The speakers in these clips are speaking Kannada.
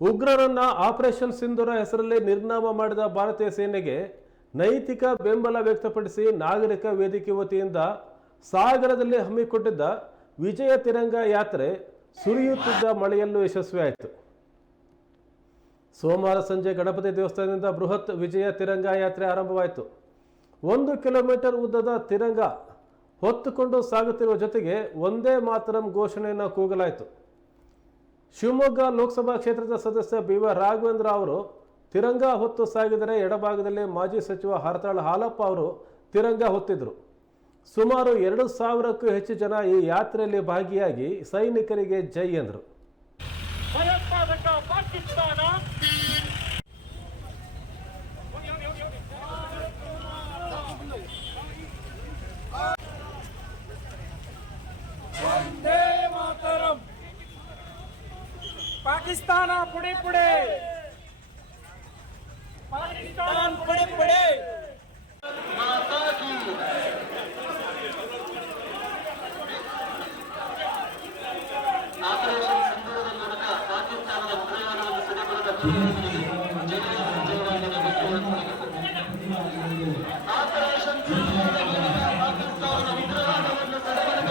ಉಗ್ರರನ್ನ ಆಪರೇಷನ್ ಸಿಂಧೂರ ಹೆಸರಲ್ಲಿ ನಿರ್ನಾಮ ಮಾಡಿದ ಭಾರತೀಯ ಸೇನೆಗೆ ನೈತಿಕ ಬೆಂಬಲ ವ್ಯಕ್ತಪಡಿಸಿ ನಾಗರಿಕ ವೇದಿಕೆ ವತಿಯಿಂದ ಸಾಗರದಲ್ಲಿ ಹಮ್ಮಿಕೊಂಡಿದ್ದ ವಿಜಯ ತಿರಂಗ ಯಾತ್ರೆ ಸುರಿಯುತ್ತಿದ್ದ ಮಳೆಯಲ್ಲೂ ಯಶಸ್ವಿಯಾಯಿತು. ಸೋಮವಾರ ಸಂಜೆ ಗಣಪತಿ ದೇವಸ್ಥಾನದಿಂದ ಬೃಹತ್ ವಿಜಯ ತಿರಂಗ ಯಾತ್ರೆ ಆರಂಭವಾಯಿತು. 1 ಕಿಲೋಮೀಟರ್ ಉದ್ದದ ತಿರಂಗ ಹೊತ್ತುಕೊಂಡು ಸಾಗುತ್ತಿರುವ ಜೊತೆಗೆ ಒಂದೇ ಮಾತರಂ ಘೋಷಣೆಯನ್ನು ಕೂಗಲಾಯಿತು. ಶಿವಮೊಗ್ಗ ಲೋಕಸಭಾ ಕ್ಷೇತ್ರದ ಸದಸ್ಯ BY ರಾಘವೇಂದ್ರ ಅವರು ತಿರಂಗ ಹೊತ್ತು ಸಾಗಿದರೆ ಎಡಭಾಗದಲ್ಲಿ ಮಾಜಿ ಸಚಿವ ಹರತಾಳ ಹಾಲಪ್ಪ ಅವರು ತಿರಂಗ ಹೊತ್ತಿದ್ರು. ಸುಮಾರು 2,000ಕ್ಕೂ ಹೆಚ್ಚು ಜನ ಈ ಯಾತ್ರೆಯಲ್ಲಿ ಭಾಗಿಯಾಗಿ ಸೈನಿಕರಿಗೆ ಜೈ ಎಂದರು. पाकिस्तान पुढे पुढे, पाकिस्तान पुढे पुढे. माता की ಆಪರೇಷನ್ ಸಿಂಧೂರದ ಮೂಲಕ ಪಾಕಿಸ್ತಾನದ ಉಗ್ರಗಾಮಿಗಳನ್ನು ಸೆರೆಹಿಡಿದ ಆಪರೇಷನ್ ಸಿಂಧೂರದ ಮೂಲಕ ಪಾಕಿಸ್ತಾನದ ಉಗ್ರಗಾಮಿಗಳನ್ನು ಸೆರೆಹಿಡಿದ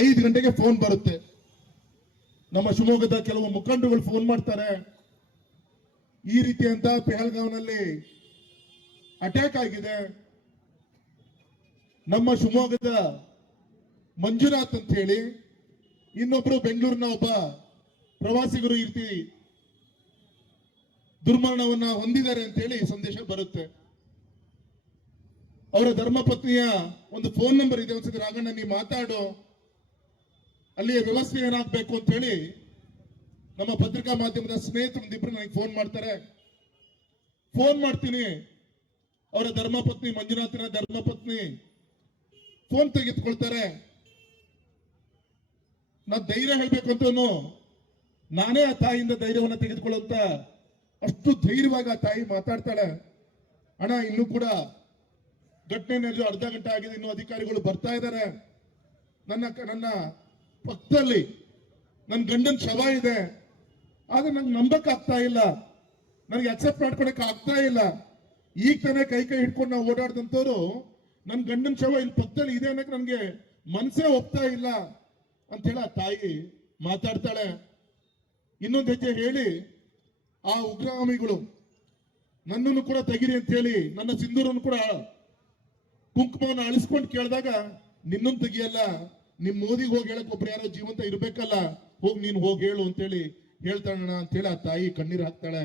ಐದು ಗಂಟೆಗೆ ಫೋನ್ ಬರುತ್ತೆ. ನಮ್ಮ ಶಿವಮೊಗ್ಗದ ಕೆಲವು ಮುಖಂಡರುಗಳು ಫೋನ್ ಮಾಡ್ತಾರೆ, ಈ ರೀತಿಯಂತ ಪೆಹಲ್ಗಾವ್ನಲ್ಲಿ ಅಟ್ಯಾಕ್ ಆಗಿದೆ. ನಮ್ಮ ಶಿವಮೊಗ್ಗದ ಮಂಜುನಾಥ್ ಅಂತ ಹೇಳಿ ಇನ್ನೊಬ್ರು ಬೆಂಗಳೂರಿನ ಒಬ್ಬ ಪ್ರವಾಸಿಗರು ಈ ರೀತಿ ದುರ್ಮರಣವನ್ನ ಹೊಂದಿದ್ದಾರೆ ಅಂತ ಹೇಳಿ ಸಂದೇಶ ಬರುತ್ತೆ. ಅವರ ಧರ್ಮಪತ್ನಿಯ ಒಂದು ಫೋನ್ ನಂಬರ್ ಇದೆ. ಒಂದ್ಸತಿ ರಾಘಣ್ಣ ನೀವು ಮಾತಾಡು, ಅಲ್ಲಿಯ ವ್ಯವಸ್ಥೆ ಏನಾಗಬೇಕು ಅಂತ ಹೇಳಿ ನಮ್ಮ ಪತ್ರಿಕಾ ಮಾಧ್ಯಮದ ಸ್ನೇಹಿತರೊಂದಿಬ್ರು ನನಗೆ ಫೋನ್ ಮಾಡ್ತಾರೆ. ಫೋನ್ ಮಾಡ್ತೀನಿ, ಅವರ ಧರ್ಮಪತ್ನಿ ಮಂಜುನಾಥನ ಧರ್ಮಪತ್ನಿ ಫೋನ್ ತೆಗೆದುಕೊಳ್ತಾರೆ. ನಾ ಧೈರ್ಯ ಹೇಳ್ಬೇಕು ಅಂತ ನಾನೇ ಆ ತಾಯಿಯಿಂದ ಧೈರ್ಯವನ್ನು ತೆಗೆದುಕೊಳ್ಳುವಂತ ಅಷ್ಟು ಧೈರ್ಯವಾಗಿ ಆ ತಾಯಿ ಮಾತಾಡ್ತಾಳೆ. ಅಣ್ಣ, ಇನ್ನೂ ಕೂಡ ಘಟನೆ ನಡೆದು ಅರ್ಧ ಗಂಟೆ ಆಗಿದೆ, ಇನ್ನು ಅಧಿಕಾರಿಗಳು ಬರ್ತಾ ಇದ್ದಾರೆ. ನನ್ನ ಪಕ್ಕದಲ್ಲಿ ನನ್ನ ಗಂಡನ ಶವ ಇದೆ, ಆದ್ರೆ ನಂಗೆ ನಂಬಕ್ ಆಗ್ತಾ ಇಲ್ಲ, ನನಗೆ ಅಕ್ಸೆಪ್ಟ್ ಮಾಡ್ಕೊಳಕ್ ಆಗ್ತಾ ಇಲ್ಲ. ಈಗ ತಾನೇ ಕೈ ಹಿಡ್ಕೊಂಡು ನಾವು ಓಡಾಡ್ದಂತವ್ರು ನನ್ನ ಗಂಡನ ಶವ ಇಲ್ಲಿ ಪಕ್ಕದಲ್ಲಿ ಇದೆ ಅನ್ನಕ್ಕೆ ನನಗೆ ಮನಸ್ಸೇ ಒಪ್ತಾ ಇಲ್ಲ ಅಂತ ಹೇಳಿ ಆ ತಾಯಿ ಮಾತಾಡ್ತಾಳೆ. ಇನ್ನೊಂದು ಹೆಜ್ಜೆ ಹೇಳಿ, ಆ ಉಗ್ರಗಾಮಿಗಳು ನನ್ನನ್ನು ಕೂಡ ತೆಗಿರಿ ಅಂತ ಹೇಳಿ ನನ್ನ ಸಿಂಧೂರನ್ನು ಕೂಡ ಕುಂಕುಮವನ್ನು ಅಳಿಸ್ಕೊಂಡು ಕೇಳಿದಾಗ, ನಿನ್ನನ್ನು ತೆಗಿಯಲ್ಲ, ನಿಮ್ ಮೋದಿಗೆ ಹೋಗಿ ಹೇಳಕ್ ಒಬ್ರು ಯಾರೋ ಜೀವಂತ ಇರ್ಬೇಕಲ್ಲ, ಹೋಗಿ ನೀನು ಹೋಗಿ ಹೇಳು ಅಂತೇಳಿ ಹೇಳ್ತಾಳಣ್ಣ ಅಂತೇಳಿ ಆ ತಾಯಿ ಕಣ್ಣೀರು ಹಾಕ್ತಾಳೆ.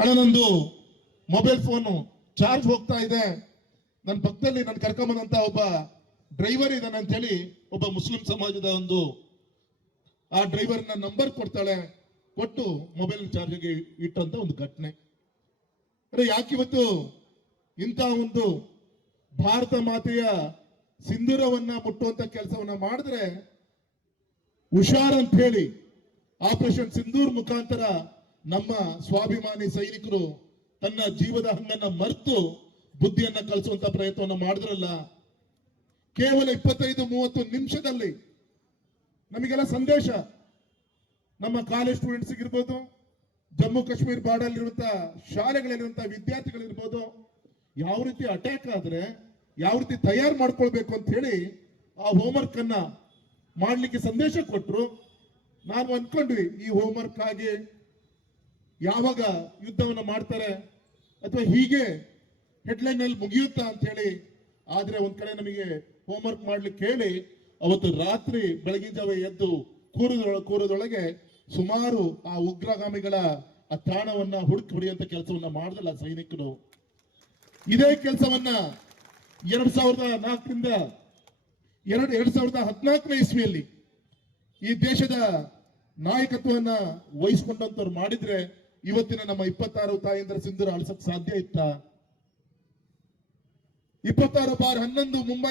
ಅಣ್ಣ, ನಂದು ಮೊಬೈಲ್ ಫೋನು ಚಾರ್ಜ್ ಹೋಗ್ತಾ ಇದೆ, ನನ್ನ ಪಕ್ಕದಲ್ಲಿ ನನ್ನ ಕರ್ಕೊಂಬಂದಂತ ಒಬ್ಬ ಡ್ರೈವರ್ ಇದ್ದಾನೆ ಅಂತ ಹೇಳಿ ಒಬ್ಬ ಮುಸ್ಲಿಂ ಸಮಾಜದ ಆ ಡ್ರೈವರ್ನ ನಂಬರ್ ಕೊಡ್ತಾಳೆ. ಕೊಟ್ಟು ಮೊಬೈಲ್ ಚಾರ್ಜ್ಗೆ ಇಟ್ಟಂತ ಒಂದು ಘಟನೆ. ಯಾಕಿವತ್ತು ಇಂಥ ಒಂದು ಭಾರತ ಮಾತೆಯ ಸಿಂಧೂರವನ್ನ ಮುಟ್ಟುವಂತ ಕೆಲಸವನ್ನ ಮಾಡಿದ್ರೆ ಹುಷಾರ್ ಅಂತ ಹೇಳಿ ಆಪರೇಷನ್ ಸಿಂಧೂರ್ ಮುಖಾಂತರ ನಮ್ಮ ಸ್ವಾಭಿಮಾನಿ ಸೈನಿಕರು ತನ್ನ ಜೀವದ ಹಂಗನ್ನ ಮರೆತು ಬುದ್ಧಿಯನ್ನ ಕಲಿಸುವಂತ ಪ್ರಯತ್ನವನ್ನ ಮಾಡಿದ್ರಲ್ಲ. ಕೇವಲ 25-30 ನಿಮಿಷದಲ್ಲಿ ನಮಗೆಲ್ಲ ಸಂದೇಶ, ನಮ್ಮ ಕಾಲೇಜ್ ಸ್ಟೂಡೆಂಟ್ಸ್ ಇರ್ಬೋದು, ಜಮ್ಮು ಕಾಶ್ಮೀರ್ ಬಾರ್ಡರ್ ಇರುವಂತಹ ಶಾಲೆಗಳಲ್ಲಿರುವಂತಹ ವಿದ್ಯಾರ್ಥಿಗಳಿರ್ಬೋದು, ಯಾವ ರೀತಿ ಅಟ್ಯಾಕ್ ಆದ್ರೆ ಯಾವ ರೀತಿ ತಯಾರು ಮಾಡ್ಕೊಳ್ಬೇಕು ಅಂತ ಹೇಳಿ ಆ ಹೋಮ್ವರ್ಕ್ ಅನ್ನ ಮಾಡ್ಲಿಕ್ಕೆ ಸಂದೇಶ ಕೊಟ್ರು. ನಾವು ಅನ್ಕೊಂಡ್ವಿ ಈ ಹೋಮ್ವರ್ಕ್ ಆಗಿ ಯಾವಾಗ ಯುದ್ಧವನ್ನ ಮಾಡ್ತಾರೆ ಅಥವಾ ಹೀಗೆ ಹೆಡ್ಲೈನ್ ನಲ್ಲಿ ಮುಗಿಯುತ್ತಾ ಅಂತ ಹೇಳಿ. ಆದ್ರೆ ಒಂದ್ ಕಡೆ ನಮಗೆ ಹೋಮ್ವರ್ಕ್ ಮಾಡ್ಲಿಕ್ಕೆ ಹೇಳಿ ಅವತ್ತು ರಾತ್ರಿ ಬೆಳಗಿನ ಜಾವ ಎದ್ದು ಕೂರದೊಳಗೆ ಸುಮಾರು ಆ ಉಗ್ರಗಾಮಿಗಳ ಆ ತಾಣವನ್ನ ಹುಡುಕಿ ಹೊಡೆಯುವಂತ ಕೆಲಸವನ್ನ ಮಾಡಿದಲ್ಲ ಸೈನಿಕರು. ಇದೇ ಕೆಲಸವನ್ನ 2004ರಿಂದ 2014ನೇ ಇಸ್ವಿಯಲ್ಲಿ ಈ ದೇಶದ ನಾಯಕತ್ವವನ್ನ ವಹಿಸಿಕೊಂಡಂತವ್ರು ಮಾಡಿದ್ರೆ ಇವತ್ತಿನ ನಮ್ಮ 26 ತಾಯಂದ್ರ ಸಿಂಧೂರ ಅಳಿಸಕ್ ಸಾಧ್ಯ ಇತ್ತ? 26/11 ಮುಂಬೈ